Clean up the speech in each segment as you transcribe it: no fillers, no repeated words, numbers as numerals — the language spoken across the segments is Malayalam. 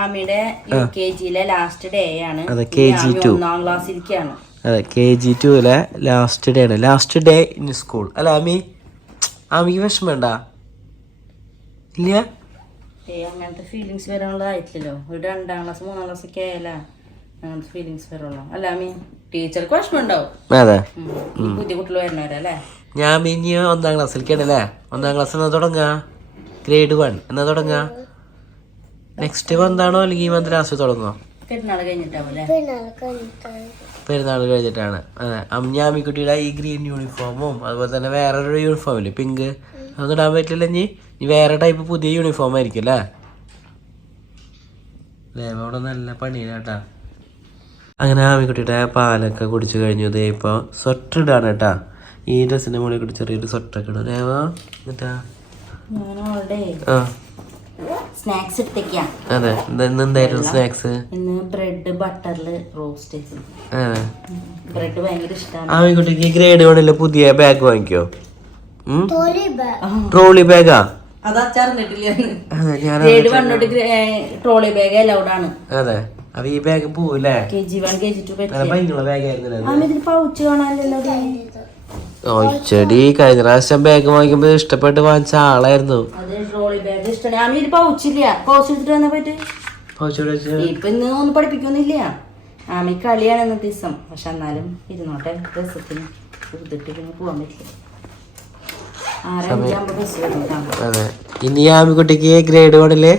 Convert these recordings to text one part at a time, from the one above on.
ആമിയുടെ UKG ലാസ്റ്റ് ഡേ ആണ്. ഒന്നാം ക്ലാസ്സിലേക്കാണ്. അതെ, KG2 ലാസ്റ്റ് ഡേ ആണ്. ലാസ്റ്റ് ഡേ ഇൻ സ്കൂൾ അല്ല ആമി? ആമിക്ക് വിഷമണ്ട ഇല്ല? അങ്ങനത്തെ ഫീലിങ്സ് വരാനുള്ളതായിട്ടില്ലല്ലോ. ഒരു 2ാം ക്ലാസ് 3ാം ക്ലാസ് ഒക്കെ ആയാലേ അങ്ങനത്തെ ഫീലിങ്സ് വരുള്ളൂ. അല്ല ആമി, ടീച്ചർക്ക് വിഷമം ഉണ്ടാവും. അതെ, പുതിയ കുട്ടികൾ വരുന്നവരല്ലേ. ഞാൻ ഇനി 1ാം ക്ലാസ്സിലേക്കാണല്ലേ. 1ാം ക്ലാസ് എന്നാ തുടങ്ങാ? grade 1 എന്നാ തുടങ്ങാ? നെക്സ്റ്റ് വന്നാണോ അല്ലെങ്കിൽ മന്ത് ലാസ്റ്റ് തുടങ്ങോ? പെരുന്നാൾ കഴിഞ്ഞിട്ടാവൂല്ലേ? പെരുന്നാൾ കഴിഞ്ഞിട്ടാണ്. അതെ, അമ്മിക്കുട്ടിയുടെ ഈ ഗ്രീൻ യൂണിഫോമും അതുപോലെ തന്നെ വേറൊരു യൂണിഫോമില്ലേ പിങ്ക്, അതൊന്നും ഇടാൻ പറ്റില്ല. ഇനി വേറെ ടൈപ്പ് പുതിയ യൂണിഫോം ആയിരിക്കും അല്ലേ? അവിടെ നല്ല പണിയിലാട്ടാ. അങ്ങനെ ആമിക്കുട്ടിയുടെ പാലൊക്കെ കുടിച്ചു കഴിഞ്ഞു. ഇതേ ഇപ്പോൾ സ്വെറ്റർ ഇടാണ് കേട്ടാ. ഈ ഡ്രസ്സിന്റെ മുകളിൽ കൂടി ചെറിയൊരു സ്വെറ്റർ ഒക്കെ ഇടും. രേവ എന്നിട്ടാ സ്നാക്സ് എടുത്തേക്കാം. അതെ, എന്തായിരുന്നു സ്നാക്സ്? ഇന്ന് ബ്രെഡ് ബട്ടറിൽ റോസ്റ്റ്. ബ്രെഡ് ഭയങ്കര ഇഷ്ടമാണ്. ആമിക്കുട്ടിക്ക് grade 1 പുതിയ ബാഗ് വാങ്ങിക്കോ? ട്രോളി ബാഗാ? അത് അച്ചാറിട്ടില്ല. grade 1 ട്രോളി ബാഗ് അലൗഡ് ആണ്. അതെ, അപ്പൊ ഈ ബാഗ് പോവില്ലേ? KG1 KG2 pouch കാണാനല്ലോ. ചെടി കഴിഞ്ഞ പ്രാവശ്യം ബാഗ് വാങ്ങിക്കുമ്പോ ഇഷ്ടപ്പെട്ട് വാങ്ങിച്ച ആളായിരുന്നു. ഇപ്പൊ ഇന്ന് ഒന്നും പഠിപ്പിക്കൊന്നുമില്ല. ആമി കളിയാണ് ഇന്നത്തെ ദിവസം. പക്ഷെ എന്നാലും ഇരുന്നോട്ടെ, രസത്തിന് പോവാൻ പറ്റില്ല. അതെ, ഇനി ആമിക്കുട്ടിക്ക് grade 1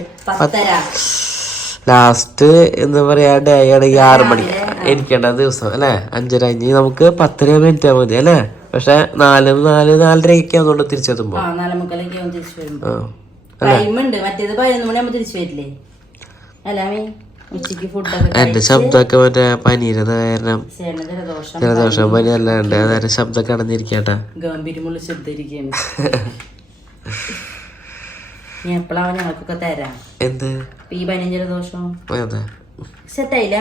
ലാസ്റ്റ് എന്താ പറയാ ഡേ ആണെങ്കിൽ 6 മണിക്ക് ഇരിക്കേണ്ട ദിവസം അല്ലെ? 5:30. ഇനി നമുക്ക് 10 മിനിറ്റ് മതി അല്ലേ? പക്ഷെ 4:30 ആവുന്നുണ്ട് തിരിച്ചെത്തുമ്പോ. എന്റെ ശബ്ദമൊക്കെ മറ്റേ പനീരത് കാരണം ജലദോഷം പനി എല്ലാം ഉണ്ട്. അതായത് ശബ്ദമൊക്കെ അടഞ്ഞിരിക്കട്ടെ. ഞങ്ങൾക്കൊക്കെ തരാം. എന്ത് ഈ പനിയും ജലദോഷം അതെ സെറ്റായില്ല.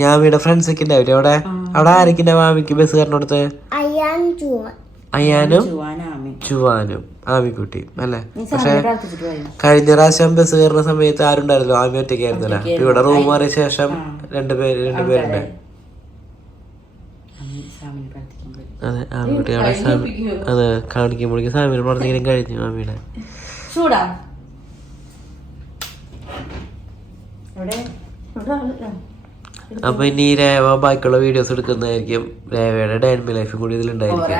ഞാൻ ഇവിടെ ഫ്രണ്ട്സ് ഒക്കെ ഉണ്ടാവില്ലേ അവിടെ? അവിടെ ആരൊക്കെ മാമിക്ക് ബസ് കയറിനോടത്ത്? അയ്യാനും ചുവാനും ആമിക്കുട്ടി അല്ലേ? പക്ഷെ കഴിഞ്ഞ പ്രാവശ്യം ബസ് കയറുന്ന സമയത്ത് ആരും ഉണ്ടായിരുന്നല്ലോ, ആമി ഒറ്റയ്ക്കായിരുന്നല്ലേ. ഇവിടെ റൂം മാറിയ ശേഷം രണ്ടുപേരുണ്ട്. അതെ, ആമിക്കുട്ടി അതെ കാണിക്കുമ്പോഴേക്കും സാമിയുടെ പ്രാർത്ഥിക്കലും കഴിഞ്ഞു ആമിയുടെ. അപ്പൊ ഇനി രേവ ബാക്കിയുള്ള വീഡിയോസ് എടുക്കുന്നതായിരിക്കും. രേവയുടെ ഡേ ഇൻ മൈ ലൈഫും കൂടി ഇതിലുണ്ടായിരിക്കും.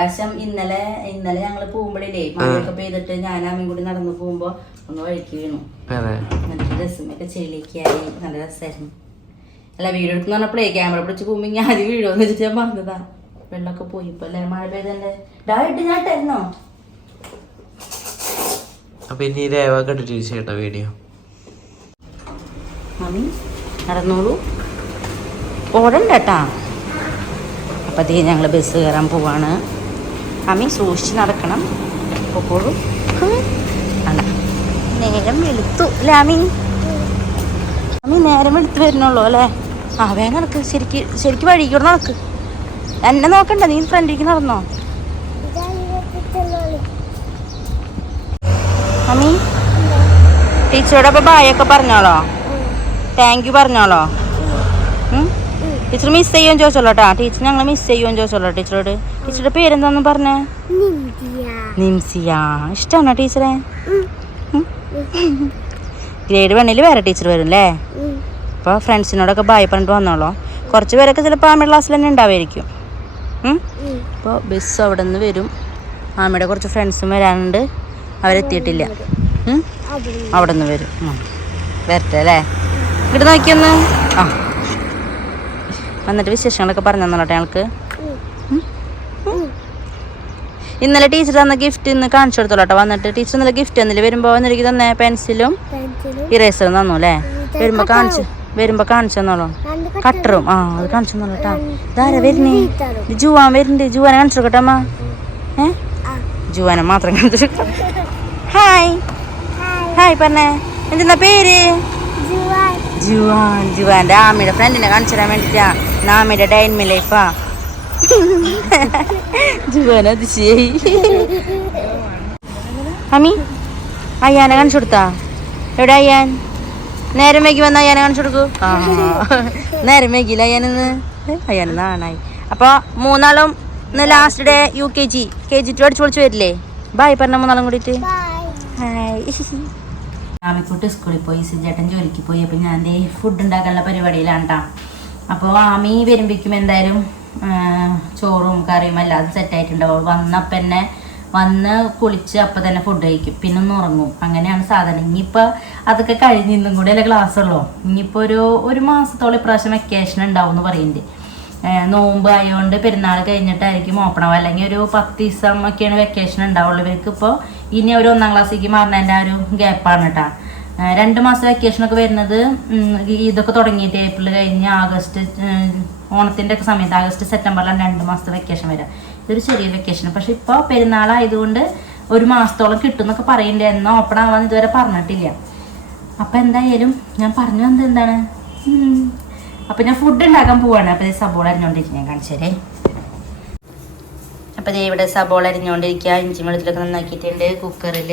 ഇന്നലെ ഞങ്ങള് പോകുമ്പോഴേ മഴയൊക്കെ പെയ്തിട്ട് ഞാനാമയും കൂടി നടന്നു പോകുമ്പോ ഒന്ന് വഴിക്ക് വീണു. രസമൊക്കെ ചെളിയൊക്കെയായി നല്ല രസമായിരുന്നു. അല്ല, വീഡിയോ എടുക്കുന്ന പറഞ്ഞപ്പോഴേ ക്യാമറ പിടിച്ച് പോകുമ്പോ ഞാൻ ആദ്യം വീഡിയോന്ന് വെച്ചിട്ട് ഞാൻ പറഞ്ഞതാ. വെള്ളമൊക്കെ പോയിപ്പോ അല്ലേ മഴ പെയ്തല്ലേ. ഡായിട്ട് ഞാൻ ഇട്ടായിരുന്നോ? അപ്പൊ ഇനി രേവ കണ്ടിട്ട് ചേട്ടാ വീഡിയോ. മമ്മി നടന്നോളൂ, ഓടണ്ടേട്ടാ. അപ്പം അതേ ഞങ്ങൾ ബസ് കയറാൻ പോവാണ്. അമ്മി സൂക്ഷിച്ച് നടക്കണം എപ്പോഴും. നേരം വെളുത്തു അല്ലേ അമ്മി? അമ്മി നേരം വെളുത്ത് വരുന്നുള്ളൂ അല്ലേ? വേഗം നടക്ക്. ശരിക്ക് വഴിക്കൂടെ നടക്ക്. എന്നെ നോക്കണ്ട, നീ ഫ്രണ്ടിലേക്ക് നടന്നോ. അമ്മി ടീച്ചറോട് അപ്പം ബായൊക്കെ പറഞ്ഞോളോ, താങ്ക് യു പറഞ്ഞോളോ. ടീച്ചർ മിസ് ചെയ്യുമെന്ന് ചോദിച്ചോളൂ കേട്ടോ. ടീച്ചർ ഞങ്ങൾ മിസ് ചെയ്യുമെന്ന് ചോദിച്ചോളൂ ടീച്ചറോട്. ടീച്ചറുടെ പേരെന്താന്ന് പറഞ്ഞേ? നിംസിയ. ഇഷ്ടമാണോ ടീച്ചറെ? grade 1 വേറെ ടീച്ചർ വരും അല്ലേ? അപ്പോൾ ഫ്രണ്ട്സിനോടൊക്കെ ബായ് പറഞ്ഞിട്ട് വന്നോളൂ. കുറച്ച് പേരൊക്കെ ചിലപ്പോൾ ആമയുടെ ക്ലാസ്സിൽ തന്നെ ഉണ്ടാവുമായിരിക്കും. അപ്പോൾ ബസ് അവിടെ നിന്ന് വരും. ആമയുടെ കുറച്ച് ഫ്രണ്ട്സും വരാനുണ്ട്, അവരെത്തിയിട്ടില്ല. അവിടെ നിന്ന് വരും. വരട്ടെ അല്ലേ? ഇങ്ങോട്ട് നോക്കിയൊന്ന്. വന്നിട്ട് വിശേഷങ്ങളൊക്കെ പറഞ്ഞു തന്നോട്ടെ ഞങ്ങൾക്ക്. ഇന്നലെ ടീച്ചർ തന്ന ഗിഫ്റ്റ് ഇന്ന് കാണിച്ചു കൊടുത്തോളൂ. വന്നിട്ട് ടീച്ചർ ഇന്നലെ ഗിഫ്റ്റ് തന്നില്ല. വരുമ്പോൾ എനിക്ക് തന്നെ പെൻസിലും ഇറേസറും തന്നു അല്ലേ? വരുമ്പോൾ കാണിച്ചു തന്നോളൂ. കട്ടറും അത് കാണിച്ചു തന്നോളൂ കേട്ടോ. ഇതാരാ വരുന്നേ? ജുവാൻ വരുന്നുണ്ട്. ജുവാനെ കാണിച്ചു കൊടുക്കട്ടെ അമ്മ. ജുവാനെ മാത്രം കാണിച്ചു. ഹായ് ഹായ് പറഞ്ഞേ. എന്തെന്നാ പേര്? ജുവാൻ. ജുവാൻ്റെ ആമിയുടെ ഫ്രണ്ടിനെ കാണിച്ചു തരാൻ വേണ്ടിയിട്ടാ. ആമിയുടെ ഡേ ഇൻ മൈ ലൈഫാ. ജുവാന അതിശയായി. അമ്മി അയ്യാനെ കാണിച്ചു കൊടുത്താ? എവിടെ അയ്യാൻ? നേരം വൈകി വന്ന അയ്യാനെ കാണിച്ചു കൊടുക്കൂ. ആ നേരം വൈകില്ല അയ്യാനെന്ന്. അയ്യാനെന്ന് ആണായി. അപ്പോൾ മൂന്നാളും ഇന്ന് ലാസ്റ്റ് ഡേ UKG KG2 അടിച്ചു പൊളിച്ച് വരില്ലേ? ബായ് പറഞ്ഞ മൂന്നാളും കൂടിയിട്ട്. ഹായ്. ആമിക്കുട്ടി സ്കൂളിൽ പോയി, സിജേട്ടൻ ജോലിക്ക് പോയി. അപ്പോൾ ഞാൻ ഫുഡ് ഉണ്ടാക്കാനുള്ള പരിപാടിയിലാണ് കേട്ടോ. അപ്പോൾ ആമി വരുമ്പോഴേക്കും എന്തായാലും ചോറും കറിയും എല്ലാം സെറ്റായിട്ടുണ്ടാവും. വന്നപ്പം തന്നെ വന്ന് കുളിച്ച് അപ്പം തന്നെ ഫുഡ് കഴിക്കും, പിന്നെ ഒന്ന് ഉറങ്ങും. അങ്ങനെയാണ് സാധനം. ഇനിയിപ്പോൾ അതൊക്കെ കഴിഞ്ഞ് ഇന്നും കൂടെ അല്ലേ ക്ലാസ് ഉള്ളൂ. ഇനിയിപ്പോൾ ഒരു മാസത്തോളം ഇപ്രാവശ്യം വെക്കേഷൻ ഉണ്ടാവും എന്ന് പറയുന്നുണ്ട്. നോമ്പ് ആയതുകൊണ്ട് പെരുന്നാൾ കഴിഞ്ഞിട്ടായിരിക്കും ഓപ്പണാവുക. അല്ലെങ്കിൽ ഒരു 10 ദിവസം ഒക്കെയാണ് വെക്കേഷൻ ഉണ്ടാവുള്ളൂ. ഇവർക്ക് ഇപ്പോൾ ഇനി ഒരു 1ാം ക്ലാസ്സിലേക്ക് മാറുന്നതിൻ്റെ ആ ഒരു ഗ്യാപ്പാണ് കേട്ടോ. 2 മാസം വെക്കേഷനൊക്കെ വരുന്നത് ഇതൊക്കെ തുടങ്ങിയിട്ട് ഏപ്രിൽ കഴിഞ്ഞ് ആഗസ്റ്റ് ഓണത്തിൻ്റെ ഒക്കെ സമയത്ത് ആഗസ്റ്റ് സെപ്റ്റംബറിലാണ് 2 മാസത്തെ വെക്കേഷൻ വരിക. ഇതൊരു ചെറിയ വെക്കേഷൻ. പക്ഷെ ഇപ്പോൾ പെരുന്നാളായതുകൊണ്ട് 1 മാസത്തോളം കിട്ടും എന്നൊക്കെ പറയുന്നുണ്ട്. എന്നാൽ ഓപ്പൺ ആവാന്ന് ഇതുവരെ പറഞ്ഞിട്ടില്ല. അപ്പം എന്തായാലും ഞാൻ പറഞ്ഞു വന്നത് എന്താണ്, അപ്പം ഞാൻ ഫുഡ് ഉണ്ടാക്കാൻ പോവാണ്. അപ്പോൾ ഇത് സബോള അരിഞ്ഞുകൊണ്ടിരിക്കും, ഞാൻ കാണിച്ചേരേ. അപ്പോൾ ഇവിടെ സബോള അരിഞ്ഞുകൊണ്ടിരിക്കുക. ഇഞ്ചി വെളുത്തിലൊക്കെ നന്നാക്കിയിട്ടുണ്ട്. കുക്കറിൽ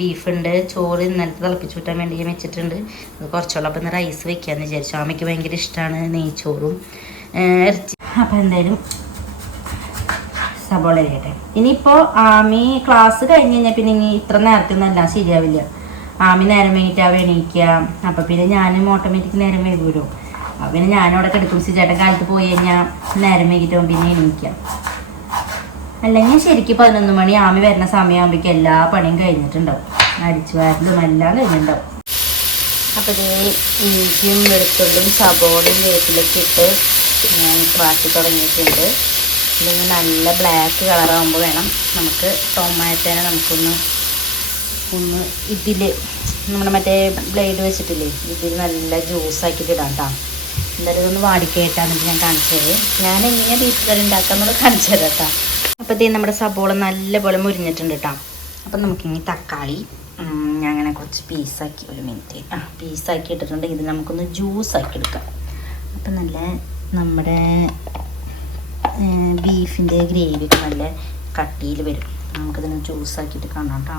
ബീഫുണ്ട്. ചോറ് ഇന്നലത്തെ തിളപ്പിച്ച് വിട്ടാൻ വേണ്ടി ഞാൻ വെച്ചിട്ടുണ്ട്. അത് കുറച്ചുള്ള അപ്പം ഇന്ന് റൈസ് വെക്കാമെന്ന് വിചാരിച്ചു. അമ്മയ്ക്ക് ഭയങ്കര ഇഷ്ടമാണ് നെയ്ച്ചോറും ഇറച്ചി. അപ്പോൾ എന്തായാലും സബോള അരിയട്ടെ. ഇനിയിപ്പോൾ ആമി ക്ലാസ് കഴിഞ്ഞ് കഴിഞ്ഞാൽ പിന്നെ ഇനി ഇത്ര നേരത്തെ ഒന്നും എല്ലാം ശരിയാവില്ല. ആമി നേരം വൈകിട്ടാവും എണീക്കുക. അപ്പോൾ പിന്നെ ഞാനും ഓട്ടോമാറ്റിക് നേരം വൈകുമല്ലോ. അപ്പോൾ പിന്നെ ഞാനവിടെ കിടക്കും. സിജേട്ടൻ കാലത്ത് പോയി കഴിഞ്ഞാൽ നേരം വൈകിട്ടാവും പിന്നെ എണീക്കാം. അല്ലെങ്കിൽ ശരിക്കും 11 മണി ആമി വരുന്ന സമയമാകുമ്പോഴേക്കും എല്ലാ പണിയും കഴിഞ്ഞിട്ടുണ്ടാവും. അടിച്ചു വാരലും എല്ലാം കഴിഞ്ഞിട്ടുണ്ടാവും. അപ്പോൾ ഇത് ഇഞ്ചിയും വെളുത്തുള്ളിയും സബോളയും വേപ്പിലൊക്കെ ഇട്ട് ഞാൻ വാട്ടി തുടങ്ങിയിട്ടുണ്ട്. ഇല്ലെങ്കിൽ നല്ല ബ്ലാക്ക് കളറാകുമ്പോൾ വേണം നമുക്ക് ടൊമാറ്റോനെ നമുക്കൊന്ന് ഇതിൽ നമ്മുടെ മറ്റേ ബ്ലേഡ് വെച്ചിട്ടില്ലേ, ഇതിൽ നല്ല ജ്യൂസാക്കിയിട്ട് ഇടാം കേട്ടോ. എന്തായാലും ഇതൊന്ന് വാടിക്കേട്ടാന്നിട്ട് ഞാൻ കാണിച്ചു തരും. ഞാൻ എങ്ങനെയാണ് ബീഫ് കറി ഉണ്ടാക്കാമെന്നുള്ളത് കാണിച്ചു തരാം കേട്ടോ. അപ്പോൾ ഇത് നമ്മുടെ സബോള നല്ലപോലെ മുരിഞ്ഞിട്ടുണ്ട് കേട്ടോ. അപ്പം നമുക്കിനി തക്കാളി ഞാൻ അങ്ങനെ കുറച്ച് പീസാക്കി, ഒരു മിനിറ്റ് പീസാക്കി ഇട്ടിട്ടുണ്ട്. ഇത് നമുക്കൊന്ന് ജ്യൂസാക്കി എടുക്കാം. അപ്പം നല്ല നമ്മുടെ ബീഫിൻ്റെ ഗ്രേവിയൊക്കെ നല്ല കട്ടിയിൽ വരും. നമുക്കിതിന് ജ്യൂസാക്കിയിട്ട് കാണാം കേട്ടോ.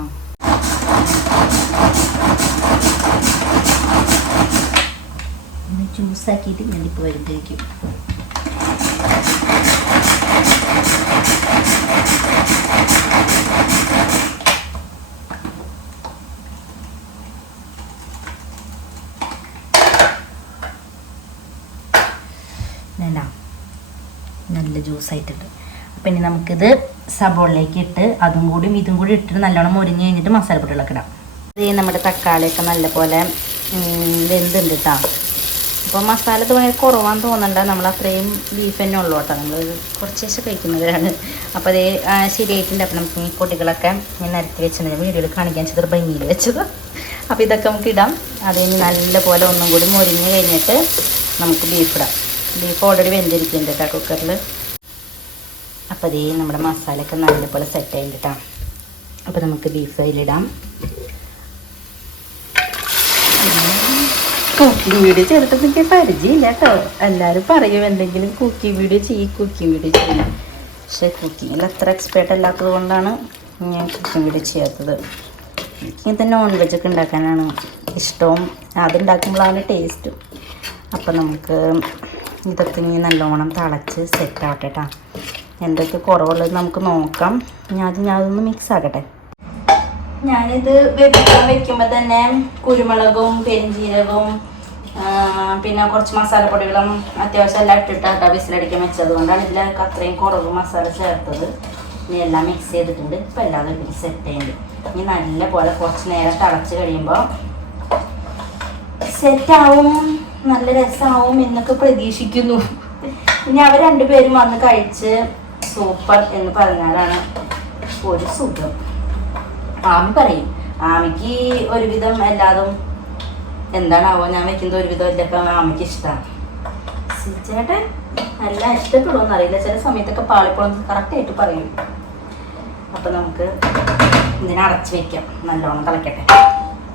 ജ്യൂസാക്കിയിട്ട് ഞാനിപ്പോൾ വരുമ്പോഴേക്കും നല്ല ജ്യൂസായിട്ടുണ്ട്. അപ്പം ഇനി നമുക്കിത് സബോളയിലേക്ക് ഇട്ട് അതും കൂടി ഇതും കൂടി ഇട്ടിട്ട് നല്ലോണം മുരിഞ്ഞ് കഴിഞ്ഞിട്ട് മസാലപ്പൊടികളൊക്കെ ഇടാം. ഇത് നമ്മുടെ തക്കാളിയൊക്കെ നല്ലപോലെ വെന്തുണ്ട് കേട്ടോ. അപ്പോൾ മസാല ഭയങ്കര കുറവാന്ന് തോന്നണ്ട. നമ്മൾ അത്രയും ബീഫ് തന്നെ ഉള്ളൂ കേട്ടോ. നമ്മൾ കുറച്ചേശ്ശെ കഴിക്കുന്നവരാണ്. അപ്പോൾ അത് ശരിയായിട്ടുണ്ട്. അപ്പം നമുക്ക് ഈ പൊടികളൊക്കെ ഞാൻ നിരത്തി വെച്ചിട്ടുണ്ട്. വീഡിയോയിൽ കാണിക്കാൻ ചെറിയ ഭംഗിയിൽ വെച്ചത്. അപ്പോൾ ഇതൊക്കെ നമുക്ക് ഇടാം. അത് കഴിഞ്ഞ് നല്ലപോലെ ഒന്നും കൂടി മുരിഞ്ഞ് കഴിഞ്ഞിട്ട് നമുക്ക് ബീഫ് ഇടാം. ബീഫ് ഓൾറെഡി വെന്തിരിക്കുന്നുണ്ട് കേട്ടോ കുക്കറിൽ. അപ്പോൾ അതേ നമ്മുടെ മസാലയൊക്കെ നല്ലപോലെ സെറ്റ് ആയിട്ട് കേട്ടോ. അപ്പോൾ നമുക്ക് ബീഫ് അതിലിടാം. കുക്കിംഗ് വീഡിയോ ചെയ്തിട്ട് എനിക്ക് പരിചയമില്ല കേട്ടോ. എല്ലാവരും പറയും എന്തെങ്കിലും കുക്കിംഗ് വീഡിയോ ചെയ്യും. പക്ഷേ കുക്കിങ്ങിൽ അത്ര എക്സ്പേർട്ട് അല്ലാത്തത് കൊണ്ടാണ് ഞാൻ കുക്കിംഗ് വീഡിയോ ചെയ്യാത്തത്. ഇത് നോൺ വെജൊക്കെ ഉണ്ടാക്കാനാണ് ഇഷ്ടവും. അതുണ്ടാക്കുമ്പോഴാണ് ടേസ്റ്റും. അപ്പം നമുക്ക് ഇതൊക്കെ ഇനി നല്ലോണം തിളച്ച് സെറ്റാവട്ടെ കേട്ടോ. എന്തൊക്കെ കുറവുള്ളത് നമുക്ക് നോക്കാം. ഞാനതൊന്ന് മിക്സ് ആക്കട്ടെ. ഞാനിത് വെക്കുമ്പോൾ തന്നെ കുരുമുളകും പെരിഞ്ചീരകവും പിന്നെ കുറച്ച് മസാലപ്പൊടികളും അത്യാവശ്യം എല്ലാം ഇട്ടിട്ട് വിസിലടിക്കാൻ വെച്ചത് കൊണ്ടാണ് ഇതിലൊക്കെ അത്രയും കുറവ് മസാല ചേർത്തത്. ഇനി എല്ലാം മിക്സ് ചെയ്തിട്ടുണ്ട്. ഇപ്പം എല്ലാതും ഇതിൽ സെറ്റ് ചെയ്യുന്നുണ്ട്. ഇനി നല്ല പോലെ കുറച്ച് നേരം തിളച്ച് കഴിയുമ്പോൾ സെറ്റാവും, നല്ല രസമാവും എന്നൊക്കെ പ്രതീക്ഷിക്കുന്നു. ഇനി അവർ രണ്ടുപേരും വന്ന് കഴിച്ച് സൂപ്പർ എന്ന് പറഞ്ഞാലാണ് ഒരു സുഖം. ആമി പറയും, ആമിക്ക് ഒരുവിധം എല്ലാതും എന്താണാവോ ഞാൻ വെക്കുന്നത് ഒരുവിധം ഇതൊക്കെ ആമിക്ക് ഇഷ്ടമാണ്. ചേട്ടൻ എല്ലാം ഇഷ്ടപ്പെടുമെന്ന് അറിയില്ല. ചില സമയത്തൊക്കെ പാളിപ്പോളം കറക്റ്റായിട്ട് പറയും. അപ്പം നമുക്ക് ഇതിനെ അടച്ച് വയ്ക്കാം. നല്ലോണം തിളക്കട്ടെ.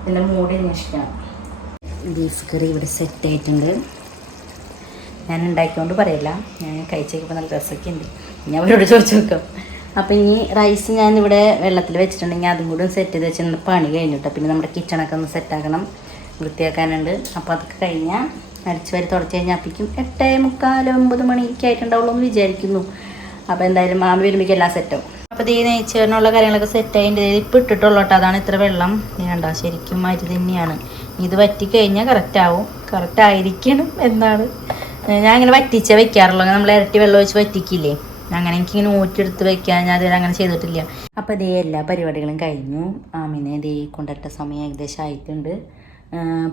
ഇതിൻ്റെ മൂടി ഇഷ്ടമാണ്. ബീഫ് കറി ഇവിടെ സെറ്റ് ആയിട്ടുണ്ട്. ഞാൻ ഉണ്ടാക്കിക്കൊണ്ട് പറയില്ല, ഞാൻ കഴിച്ചേക്കുമ്പോൾ നല്ല രസമൊക്കെ ഉണ്ട്. ഞാൻ അവരോട് ചോദിച്ചു നോക്കാം. അപ്പോൾ ഇനി റൈസ് ഞാൻ ഇവിടെ വെള്ളത്തിൽ വെച്ചിട്ടുണ്ടെങ്കിൽ അതും കൂടി സെറ്റ് ചെയ്ത് വെച്ച് പണി കഴിഞ്ഞിട്ടോ. പിന്നെ നമ്മുടെ കിച്ചണൊക്കെ ഒന്ന് സെറ്റാക്കണം, വൃത്തിയാക്കാനുണ്ട്. അപ്പോൾ അതൊക്കെ കഴിഞ്ഞാൽ അടിച്ചു വരി തുടച്ച് കഴിഞ്ഞാൽ അപ്പിക്കും 8:45 9 മണിക്ക് ആയിട്ടുണ്ടാവുള്ളൂ എന്ന് വിചാരിക്കുന്നു. അപ്പോൾ എന്തായാലും മാമി വരുമ്പോഴേക്കും എല്ലാം സെറ്റാവും. അപ്പോൾ ഈ നെയ്ച്ചേറിനുള്ള കാര്യങ്ങളൊക്കെ സെറ്റായിട്ട് ഇപ്പോൾ ഇട്ടിട്ടുള്ളൂ കേട്ടോ. അതാണ് ഇത്ര വെള്ളം. വേണ്ട, ശരിക്കും അരി തന്നെയാണ്. ഇത് വറ്റി കഴിഞ്ഞാൽ കറക്റ്റാവും. കറക്റ്റായിരിക്കണം എന്നാണ് ഞാൻ ഇങ്ങനെ വറ്റിച്ചേ വെക്കാറുള്ളൂ. നമ്മൾ ഇരട്ടി വെള്ളം ഒഴിച്ച് വറ്റിക്കില്ലേ, അങ്ങനെ എനിക്കിങ്ങനെ ഊറ്റെടുത്ത് വെക്കാൻ ഞാൻ അതുവരെ അങ്ങനെ ചെയ്തിട്ടില്ല. അപ്പോൾ ഇതേ എല്ലാ പരിപാടികളും കഴിഞ്ഞു. ആമിനെ ഇതേ കൊണ്ടിട്ട സമയം ഏകദേശം ആയിട്ടുണ്ട്.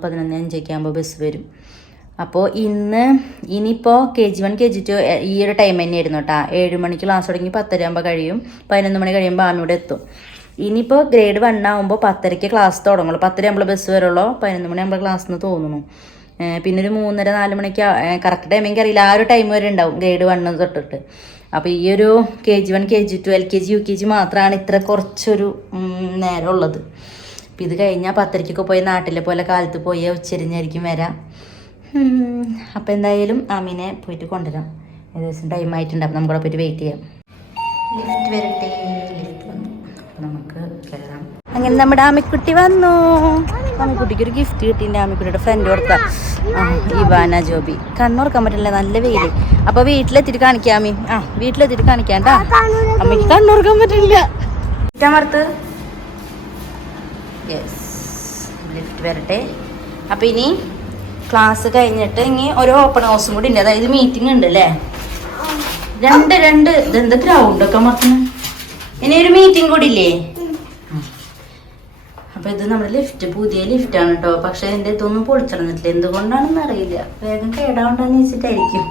11:05 ആകുമ്പോൾ ബസ് വരും. അപ്പോൾ ഇനിയിപ്പോൾ KG1 KG2 ഈ ഒരു ടൈം തന്നെയായിരുന്നു കേട്ടോ. 7 മണിക്ക് ക്ലാസ് തുടങ്ങി 10:30 ആകുമ്പോൾ കഴിയും. 11 മണി കഴിയുമ്പോൾ ആമിയുടെ എത്തും. ഇനിയിപ്പോൾ ഗ്രേഡ് 1 ആകുമ്പോൾ 10:30 ക്ലാസ് തുടങ്ങുള്ളൂ. 10:30 ആകുമ്പോൾ ബസ് വരുള്ളൂ. 11 മണി ആകുമ്പോൾ ക്ലാസ് എന്ന് തോന്നുന്നു. പിന്നെ ഒരു 3:30 4 മണിക്ക് കറക്റ്റ് ടൈമിങ് അറിയില്ല, ആ ഒരു ടൈം വരെ ഉണ്ടാവും ഗ്രേഡ് 1 തൊട്ടിട്ട്. അപ്പോൾ ഈ ഒരു KG1 KG2 LKG UKG മാത്രമാണ് ഇത്ര കുറച്ചൊരു നേരം ഉള്ളത്. അപ്പം ഇത് കഴിഞ്ഞാൽ 10:30 പോയി നാട്ടിലെ പോലെ കാലത്ത് പോയി ഉച്ചരിഞ്ഞായിരിക്കും വരാം. അപ്പോൾ എന്തായാലും ആമീനെ പോയിട്ട് കൊണ്ടുവരാം. ഏകദേശം ടൈം ആയിട്ടുണ്ട്. അപ്പം നമുക്കവിടെ പോയിട്ട് വെയിറ്റ് ചെയ്യാം. ലിഫ്റ്റ് വരട്ടെ. ലിഫ്റ്റ് വന്നു. അപ്പം നമുക്ക് കയറാം. അങ്ങനെ നമ്മുടെ ആമിക്കുട്ടി വന്നു. ആമിക്കുട്ടിക്ക് ഒരു ഗിഫ്റ്റ് കിട്ടിയിട്ടുണ്ട്. ആമിക്കുട്ടിയുടെ ഫ്രണ്ട് കൊടുത്ത ഇവാന ജോബി. കണ്ണുറക്കാൻ പറ്റില്ല, നല്ല വെയിൽ. അപ്പോൾ വീട്ടിലെത്തിയിട്ട് കാണിക്കാം ആമി. വീട്ടിലെത്തിയിട്ട് കാണിക്കാം കേട്ടോ. അമ്മയ്ക്ക് കണ്ണുറക്കാൻ പറ്റില്ല. മറുത്ത് യെസ്, ലിഫ്റ്റ് വരട്ടെ. അപ്പോൾ ഇനി ക്ലാസ് കഴിഞ്ഞിട്ട് ഇനി ഒരു ഓപ്പൺ ഹൗസും കൂടി ഉണ്ട്. അതായത് മീറ്റിംഗ് ഉണ്ട് അല്ലേ? രണ്ട് ഇതെന്താ ഗ്രൗണ്ടൊക്കെ മറന്നു. ഇനി ഒരു മീറ്റിംഗ് കൂടി ഇല്ലേ? അപ്പോൾ ഇത് നമ്മുടെ ലിഫ്റ്റ് പുതിയ ലിഫ്റ്റാണ് കേട്ടോ. പക്ഷെ എൻ്റെ ഇതൊന്നും പൊളിച്ചിടന്നിട്ടില്ല, എന്തുകൊണ്ടാണെന്ന് അറിയില്ല. വേഗം കേടാവണ്ടെന്ന് വെച്ചിട്ടായിരിക്കും.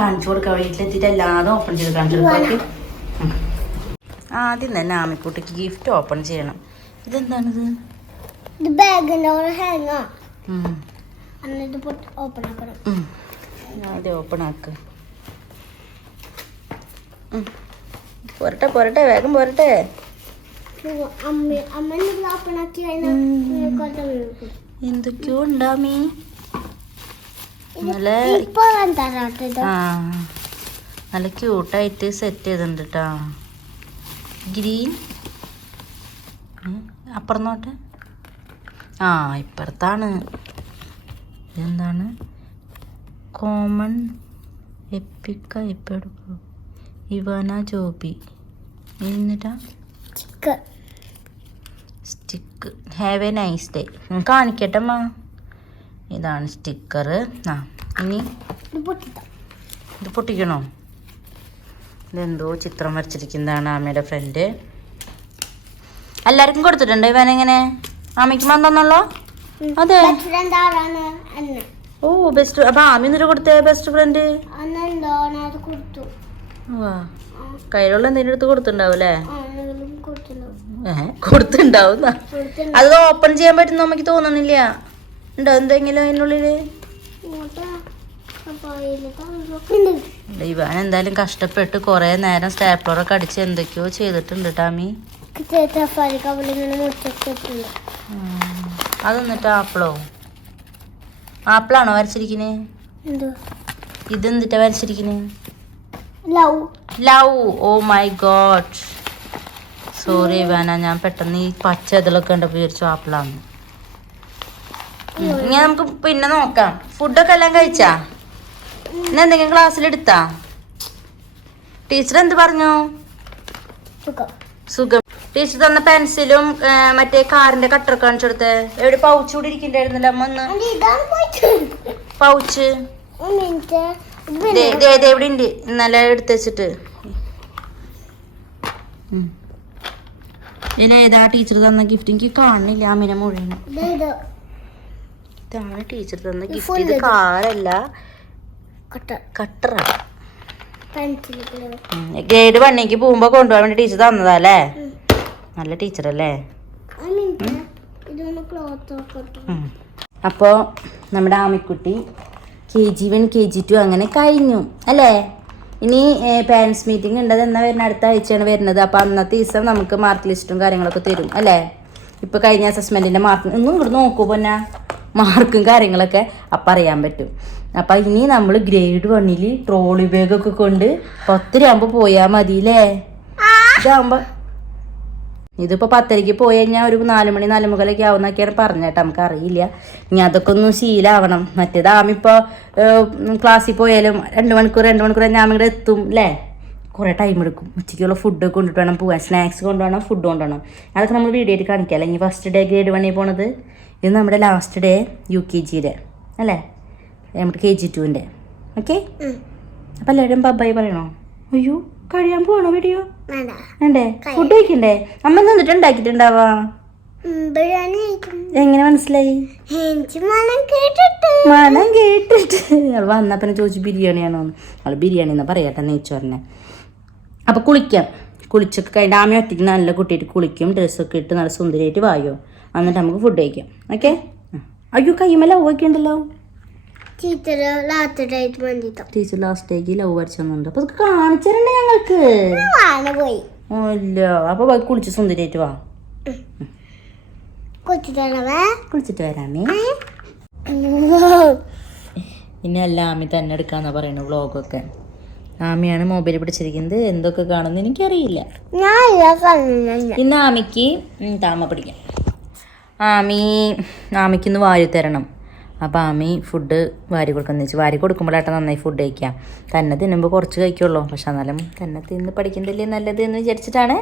കാണിച്ചു കൊടുക്കാം. വീട്ടിലെത്തിയിട്ട് എല്ലാതും ഓപ്പൺ ചെയ്ത് കാണിച്ചു കൊടുക്കാം. ആദ്യം തന്നെ ആമിക്കുട്ടിക്ക് ഗിഫ്റ്റ് ഓപ്പൺ ചെയ്യണം. ഇതെന്താണിത്? ആദ്യം ഓപ്പൺ ആക്ക്. പോരട്ടെ വേഗം പോരട്ടെ. എന്തൊക്കെയോ ഉണ്ടാമീ. നല്ല ക്യൂട്ടായിട്ട് സെറ്റ് ചെയ്തിട്ടുണ്ട് കേട്ടോ. ഗ്രീൻ അപ്പുറന്നോട്ട്. ഇപ്പുറത്താണ്. എന്താണ്? കോമൺ എപ്പിക്ക എപ്പെടുക്കും ഇവാന ജോബി. എന്നിട്ടാ stick. Have a nice day. കാണിക്കട്ടമ്മ. ഇതാണ് സ്റ്റിക്കർ. ഇനി ഇത് പൊട്ടിക്കണോ? ഇതെന്തോ ചിത്രം വരച്ചിരിക്കുന്നതാണ് ആമയുടെ ഫ്രണ്ട്. എല്ലാവർക്കും കൊടുത്തിട്ടുണ്ടോ ഇവനെങ്ങനെ? ആമയ്ക്ക് വന്നോന്നല്ലോ. അതെ. ഓ ബെസ്റ്റ്. അപ്പൊ ആമി എന്നിട്ട് കൊടുത്തേ ബെസ്റ്റ് ഫ്രണ്ട്. കയ്യിലുള്ള എന്തെങ്കിലും എടുത്ത് കൊടുത്തിട്ടുണ്ടാവൂലേ? കൊടുത്തിണ്ടാവുന്ന. അത് ഓപ്പൺ ചെയ്യാൻ പറ്റുന്ന നമുക്ക് തോന്നണില്ല. ഉണ്ടോ എന്തെങ്കിലും അതിനുള്ളില്? ഇവൻ എന്തായാലും കഷ്ടപ്പെട്ട് കൊറേ നേരം സ്റ്റാപ്ലറൊക്കെ അടിച്ച് എന്തൊക്കെയോ ചെയ്തിട്ടുണ്ട് ടാമി. അതെന്നിട്ട് ആപ്പിളാണോ വരച്ചിരിക്കുന്നത്? ഇതെന്തിട്ടാ വരച്ചിരിക്കുന്നത്? Love. Oh my god, sorry Ivana, ഞാൻ പെട്ടെന്ന് ഈ പച്ച ഇതിലൊക്കെ കണ്ടപ്പോൾ വിചാരിച്ചു ആപ്പിളാന്ന്. ഇനി നമുക്ക് പിന്നെ നോക്കാം. ഫുഡൊക്കെ എല്ലാം കഴിച്ചാ? ഇന്ന് എന്തെങ്കിലും ക്ലാസ്സിലെടുത്താ? ടീച്ചർ എന്ത് പറഞ്ഞു? സുഖം. ടീച്ചർ തന്ന പെൻസിലും മറ്റേ കാറിന്റെ കട്ടറൊക്കെ കാണിച്ചു കൊടുത്തേ. എവിടെ പൗച്ച് കൂടി ഇരിക്കണ്ടായിരുന്നല്ലോ അമ്മ? ഒന്ന് പൗച്ച് എവിടെ ഉണ്ട്? ഇന്നലെ എടുത്ത് വെച്ചിട്ട്. ഇതിലേതാ ടീച്ചർ തന്ന ഗിഫ്റ്റ്? എനിക്ക് കാണുന്നില്ല അമ്മനെ മുഴുവൻ. ഇതാണ് ടീച്ചർ തന്ന ഗിഫ്റ്റ്. ഇത് കാറല്ല, കട്ടറാണ്. ഗ്രേഡ് 1 പോകുമ്പോ കൊണ്ടുപോകാൻ വേണ്ടി ടീച്ചർ തന്നതല്ലേ? നല്ല ടീച്ചറല്ലേ? അപ്പോൾ നമ്മുടെ ആമിക്കുട്ടി KG1 KG2 അങ്ങനെ കഴിഞ്ഞു അല്ലേ? ഇനി പാരൻസ് മീറ്റിംഗ് ഉണ്ട്. അത് എന്നാ വരുന്നത്? അടുത്ത ആഴ്ചയാണ് വരുന്നത്. അപ്പോൾ അന്നത്തെ ദിവസം നമുക്ക് മാർക്ക് ലിസ്റ്റും കാര്യങ്ങളൊക്കെ തരും അല്ലേ? ഇപ്പോൾ കഴിഞ്ഞ അസസ്മെൻറ്റിൻ്റെ മാർക്ക് ഒന്നും ഇങ്ങോട്ട് നോക്കൂ പൊന്നാ. മാർക്കും കാര്യങ്ങളൊക്കെ അപ്പം അറിയാൻ പറ്റും. അപ്പം ഇനി നമ്മൾ ഗ്രേഡ് 1 ട്രോളി ബാഗൊക്കെ കൊണ്ട് 10 ആകുമ്പോൾ പോയാൽ മതിയില്ലേ? ഇതാകുമ്പോൾ ഇതിപ്പോൾ 10 പോയി കഴിഞ്ഞാൽ ഒരു 4 മണി 4:45 ആവുന്നൊക്കെയാണ് പറഞ്ഞേട്ടോ, നമുക്കറിയില്ല. ഇനി അതൊക്കെ ഒന്ന് ശീലമാവണം. മറ്റേത് ആമിപ്പോൾ ക്ലാസ്സിൽ പോയാലും 2 മണിക്കൂർ ഞാൻ ഇവിടെ എത്തും അല്ലേ? കുറേ ടൈം എടുക്കും. ഉച്ചയ്ക്കുള്ള ഫുഡ് കൊണ്ടിട്ട് വേണം പോകാൻ, സ്നാക്സ് കൊണ്ടുപോകണം, ഫുഡ് കൊണ്ടുപോകണം. അതൊക്കെ നമ്മൾ വീഡിയോ ആയിട്ട് കാണിക്കാം. അല്ലെങ്കിൽ ഫസ്റ്റ് ഡേ ഗ്രേഡ് 1 പോണത്, ഇത് നമ്മുടെ ലാസ്റ്റ് ഡേ UKGയുടെ അല്ലേ, നമ്മുടെ KG2-ൻ്റെ. ഓക്കെ, അപ്പം എല്ലാവരും ബൈ പറയണോ? അയ്യോ കഴിയാൻ പോകണോ വീഡിയോ? വേണ്ടേ? ഫുഡ് കഴിക്കണ്ടേ? അമ്മ നിന്നിട്ട് ഉണ്ടാക്കിയിട്ടുണ്ടാവാ? എങ്ങനെ മനസ്സിലായി? മണം കേട്ടിട്ട് വന്നപ്പനെ ചോദിച്ചു ബിരിയാണിയാണോ? അവള് ബിരിയാണി എന്നാ പറയാട്ടെ, നെയ്ച്ചോറിനെ. അപ്പൊ കുളിച്ചൊക്കെ കഴിഞ്ഞ ആമി ഒറ്റയ്ക്ക് നല്ല കുട്ടിയിട്ട് കുളിക്കും, ഡ്രസ്സൊക്കെ ഇട്ട് നല്ല സുന്ദരിയായിട്ട് വായോ, എന്നിട്ട് നമുക്ക് ഫുഡ് കഴിക്കാം. ഓക്കെ. അയ്യോ കയ്യുമല്ല ഒക്കെ ഉണ്ടല്ലോ. ടീച്ചർ ലാസ്റ്റ് ഡേക്ക് ലവ് വരച്ചൊന്നുണ്ട്. അപ്പൊ അതൊക്കെ കാണിച്ചു തരണ്ടേ ഞങ്ങൾക്ക്? ഇല്ല. അപ്പൊ കുളിച്ച് സുന്ദരിയായിട്ട് വാ. കുളിച്ചിട്ട് വരാമേ. ഇനി അല്ല ആമി തന്നെ എടുക്കാന്നാ പറയുന്നത് വ്ളോഗൊക്കെ. ആമിയാണ് മൊബൈൽ പിടിച്ചിരിക്കുന്നത്, എന്തൊക്കെ കാണുന്നു എനിക്കറിയില്ല. ഇന്ന് ആമിക്ക് താമ പിടിക്കാം. ആമിക്കിന്ന് വാരി തരണം. അപ്പോൾ ആമി ഫുഡ് വാരി കൊടുക്കാന്ന് വെച്ചാൽ വാരി കൊടുക്കുമ്പോഴാട്ടെ നന്നായി ഫുഡ് കഴിക്കാം. തന്നെ തിന്നുമ്പോൾ കുറച്ച് കഴിക്കുള്ളൂ, പക്ഷെ എന്നാലും തന്നെ തിന്ന് പഠിക്കണ്ടല്ലേ നല്ലത് എന്ന് വിചാരിച്ചിട്ടാണ്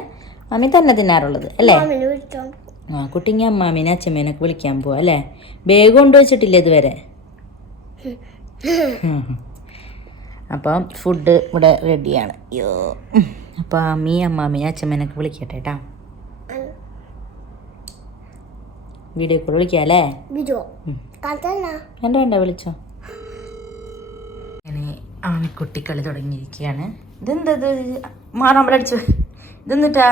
ആമി തന്നെ തിന്നാറുള്ളത് അല്ലേ? കുട്ടിങ്ങി അമ്മാമീനെ അച്ഛമ്മേനൊക്കെ വിളിക്കാൻ പോവാ അല്ലേ? ബാഗ് കൊണ്ടുവച്ചിട്ടില്ല ഇതുവരെ. അപ്പം ഫുഡ് ഇവിടെ റെഡിയാണ്. അയ്യോ, അപ്പോൾ അമ്മാമീനെ അച്ഛമ്മേനൊക്കെ വിളിക്കട്ടെ കേട്ടാ. വീഡിയോ കോൾ വിളിക്കാം അല്ലേ? വേണ്ട വിളിച്ചോ. അങ്ങനെ ആമിക്കുട്ടി കളി തുടങ്ങിയിരിക്കുകയാണ്. ഇതെന്തത് മാറാമ്പലടിച്ചു? ഇതെന്നിട്ടാ?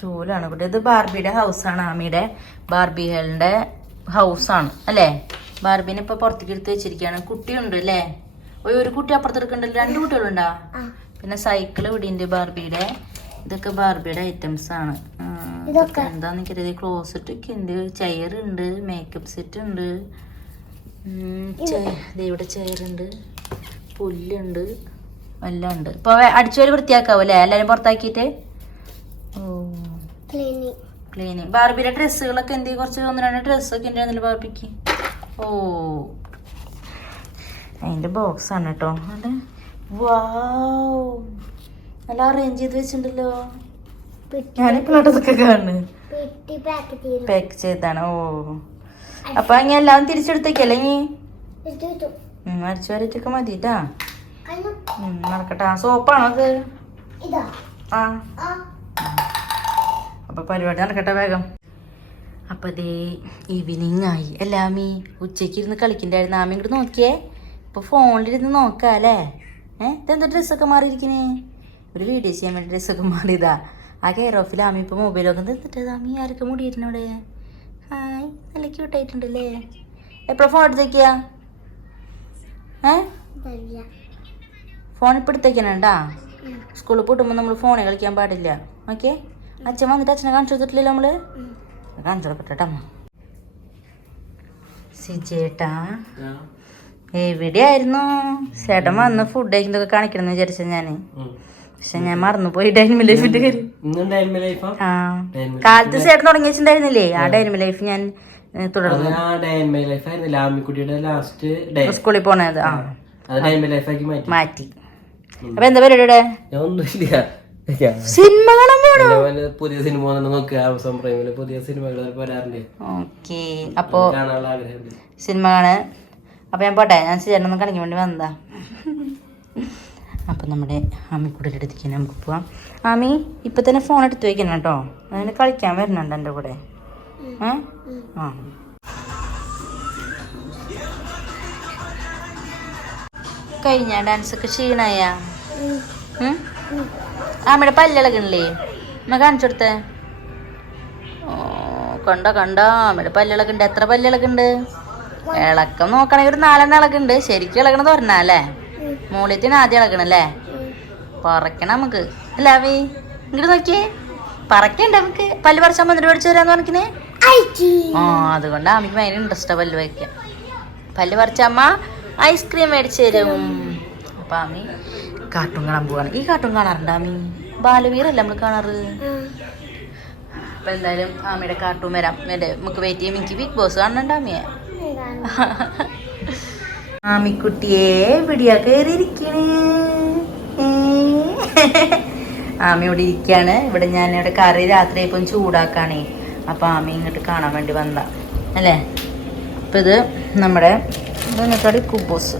ചൂലാണ് കുട്ടി. ഇത് ബാർബിയുടെ ഹൗസാണ്, ആമിയുടെ ബാർബി ഹേളിൻ്റെ ഹൗസാണ് അല്ലേ? ബാർബിനെ ഇപ്പോൾ പുറത്തേക്ക് എടുത്ത് വെച്ചിരിക്കുകയാണ്. കുട്ടിയുണ്ട് അല്ലേ? ഒരു കുട്ടി അപ്പുറത്തെടുക്കണ്ടല്ലോ, 2 കുട്ടികളുണ്ടാ? പിന്നെ സൈക്കിള് ഇവിടെയുണ്ട് ബാർബിയുടെ. ഇതൊക്കെ ബാർബിയുടെ ഐറ്റംസ് ആണ്. എന്താന്ന് എനിക്കറിയാം. ക്ലോസറ്റ് ഒക്കെ ഉണ്ട്, ചെയർ ഉണ്ട്, മേക്കപ്പ് സെറ്റ് ഉണ്ട്, ഇവിടെ ചെയറുണ്ട്, പുല്ലുണ്ട്, എല്ലാം ഉണ്ട്. ഇപ്പൊ അടിച്ചുവരി വൃത്തിയാക്കാവൂ അല്ലേ എല്ലാരും പുറത്താക്കിയിട്ട്? ഓ ക്ലീനിങ്. ബാർബിയുടെ ഡ്രസ്സുകളൊക്കെ എന്ത് കുറച്ച് 1-2 ഡ്രസ്സൊക്കെ ഉണ്ടായിരുന്നില്ല ബാർബിക്ക്. ഓ അതിന്റെ ബോക്സ് ആണ് കേട്ടോ. അതെ, വാവ്, നല്ല അറേഞ്ച് ചെയ്ത് വെച്ചിട്ടുണ്ടല്ലോ. ഞാനിപ്പോഴൊക്കെ കാണുന്നു പാക്ക് ചെയ്താണ്. ഓ അപ്പൊ അങ്ങനെ എല്ലാം തിരിച്ചെടുത്തേക്കല്ലേ ഇനി? അടിച്ചു വരച്ചൊക്കെ മതിട്ടാ. നടക്കട്ടെ. സോപ്പാണോ അത്? ആ അപ്പൊ പരിപാടി നടക്കട്ടെ വേഗം. അപ്പൊ ദേ ഈവനിങ് ആയി. അല്ല ആമി ഉച്ചയ്ക്ക് ഇരുന്ന് കളിക്കണ്ടായിരുന്നു. ആമി ഇങ്ങോട്ട് നോക്കിയേ. ഇപ്പൊ ഫോണിലിരുന്ന് നോക്കാം അല്ലേ? ഇതെന്താ ഡ്രസ്സൊക്കെ മാറിയിരിക്കണേ? ഒരു വീഡിയോ ചെയ്യാൻ വേണ്ടി ഡ്രസ്സൊക്കെ മാറിയതാ. ആ കെയർ ഓഫിൽ ആമി ഇപ്പോൾ മൊബൈലൊക്കെ എന്നിട്ട് ആമി ആരൊക്കെ മുടിയിരുന്നോടെ? ഹായ്, നല്ല ക്യൂട്ടായിട്ടുണ്ടല്ലേ. എപ്പോഴാണ് ഫോൺ എടുത്തേക്കാ? ഫോൺ ഇപ്പം എടുത്തേക്കാനുണ്ടാ? സ്കൂളിൽ പോട്ടുമ്പോൾ നമ്മൾ ഫോണിൽ കളിക്കാൻ പാടില്ല. ഓക്കെ. അച്ഛൻ വന്നിട്ട് അച്ഛനെ കാണിച്ചു കൊടുത്തിട്ടില്ലല്ലോ നമ്മള്? കാണിച്ചു കൊടുക്കട്ടെ അമ്മ. സിജേട്ടാ എവിടെയായിരുന്നു? ചേട്ടൻ വന്ന് ഫുഡ് കഴിക്കുന്നതൊക്കെ കാണിക്കണം എന്ന് വിചാരിച്ച ഞാന്, പക്ഷെ ഞാൻ മറന്നുപോയി. ഡൈനിങ് ലൈഫിന്റെ കാര്യം. ആ കാലത്ത് ചേട്ടൻ തുടങ്ങി വെച്ചിട്ടുണ്ടായിരുന്നില്ലേ? ആ ഡൈനിങ് ലൈഫ് ഞാൻ തുടർന്നു. സ്കൂളിൽ പോണത് മാറ്റി. അപ്പൊ എന്താ പരിപാടിയുടെ? സിനിമ കാണാൻ പോണോ? പുതിയ സിനിമ ആമസോൺ പ്രൈമില് പുതിയ സിനിമകൾ വരാറുണ്ട്. ഓക്കെ, അപ്പൊ സിനിമ കാണാൻ. അപ്പൊ ഞാൻ പോട്ടെ, ഞാൻ ചേട്ടനൊന്നും കാണിക്കാൻ വേണ്ടി വന്നതാ. അപ്പം നമ്മുടെ ആമിക്കൂടെ എടുത്തേക്ക് നമുക്ക് പോവാം. ആമി ഇപ്പം തന്നെ ഫോൺ എടുത്ത് വയ്ക്കണം കേട്ടോ, അതിന് കളിക്കാൻ വരുന്നുണ്ട് എൻ്റെ കൂടെ. ആ കഴിഞ്ഞ ഡാൻസൊക്കെ ക്ഷീണായ? ആമിയുടെ പല്ലിളകണില്ലേ? അമ്മ കാണിച്ചു കൊടുത്തേ. കണ്ട ആമിയുടെ പല്ലിളകുണ്ട്. എത്ര പല്ലിളകുണ്ട്? ഇളക്കം നോക്കണമെങ്കിൽ ഒരു 4 ഇളകുണ്ട്. ശരിക്കും ഇളകണത് പറഞ്ഞല്ലേ? മൂളിയത്തിന് ആദ്യം ഇളകണല്ലേ? പറക്കണം നമുക്ക് അല്ലേ? അവി ഇങ്ങോട്ട് നോക്കിയേ, പറക്കണ്ട നമുക്ക്. പല്ല് പറിച്ചാൽ വന്നിട്ട് മേടിച്ചു തരാന്ന് പറഞ്ഞേ. ആ അതുകൊണ്ട് ആമിക്ക് ഭയങ്കര ഇൻട്രസ്റ്റാ പല്ല് വയ്ക്കാൻ. പല്ല് പറിച്ച അമ്മ ഐസ്ക്രീം മേടിച്ചു തരും. അപ്പൊ ആമി കാർട്ടൂൺ കാണാൻ പോവാണ്. ഈ കാർട്ടൂൺ കാണാറുണ്ട് ആമി? ബാലവീറല്ലേ നമ്മൾ കാണാറ്. അപ്പൊ എന്തായാലും ആമിയുടെ കാർട്ടൂൺ വരാം. നമുക്ക് വെയിറ്റ് ചെയ്യും. എനിക്ക് ബിഗ് ബോസ് കാണണ്ട ആമിയെ. ആമിക്കുട്ടിയെ പിടിയാ കയറിയിരിക്കണേ. ആമി ഇവിടെ ഇരിക്കാണ്. ഇവിടെ ഞാനിവിടെ കറി രാത്രി ഇപ്പം ചൂടാക്കാണേ. അപ്പൊ ആമി ഇങ്ങോട്ട് കാണാൻ വേണ്ടി വന്ന അല്ലേ. അപ്പം ഇത് നമ്മുടെ ഇന്നത്തോടെ കുബൂസ്.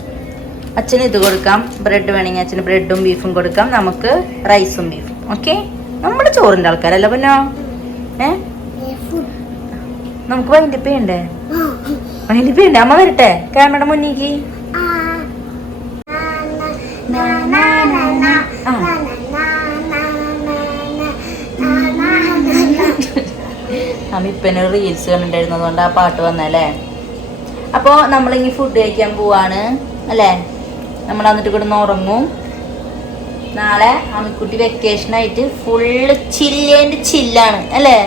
അച്ഛന് ഇത് കൊടുക്കാം. ബ്രെഡ് വേണമെങ്കിൽ അച്ഛന് ബ്രെഡും ബീഫും കൊടുക്കാം. നമുക്ക് റൈസും ബീഫും. ഓക്കെ, നമ്മുടെ ചോറിൻ്റെ ആൾക്കാരല്ല പൊന്നോ. നമുക്ക് വൈൻഡപ്പ് ചെയ്യണ്ടേ? വൈൻഡപ്പ് ചെയ്യണ്ടേ? അമ്മ വരട്ടെ ക്യാമറയുടെ മുന്നിലേക്ക്. അമ്മിപ്പന് റീൽസ് കണ്ടിട്ടുണ്ടായിരുന്നു, അതുകൊണ്ട് ആ പാട്ട് വന്നല്ലേ. അപ്പോൾ നമ്മളിങ്ങി ഫുഡ് കഴിക്കാൻ പോവാണ് അല്ലേ. നമ്മൾ എന്നിട്ട് കിടന്ന് ഉറങ്ങും. നാളെ അമ്മിക്കുട്ടി വെക്കേഷനായിട്ട് ഫുള്ള് ചില്ലേൻ്റെ ചില്ലാണ് അല്ലേ.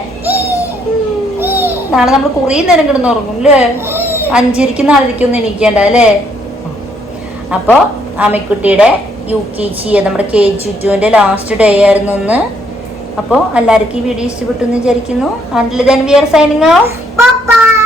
നാളെ നമ്മൾ കുറേ നേരം കിടന്ന് ഉറങ്ങും അല്ലേ. 5:30 4:30 എണീക്കേണ്ട അല്ലേ. അപ്പോൾ അമ്മിക്കുട്ടിയുടെ UKG നമ്മുടെ KG2 ലാസ്റ്റ് ഡേ ആയിരുന്നു ഇന്ന്. അപ്പോൾ എല്ലാവർക്കും ഈ വീഡിയോ ഇഷ്ടപ്പെട്ടു എന്ന് വിചാരിക്കുന്നു. Until then we are signing off. Bye bye.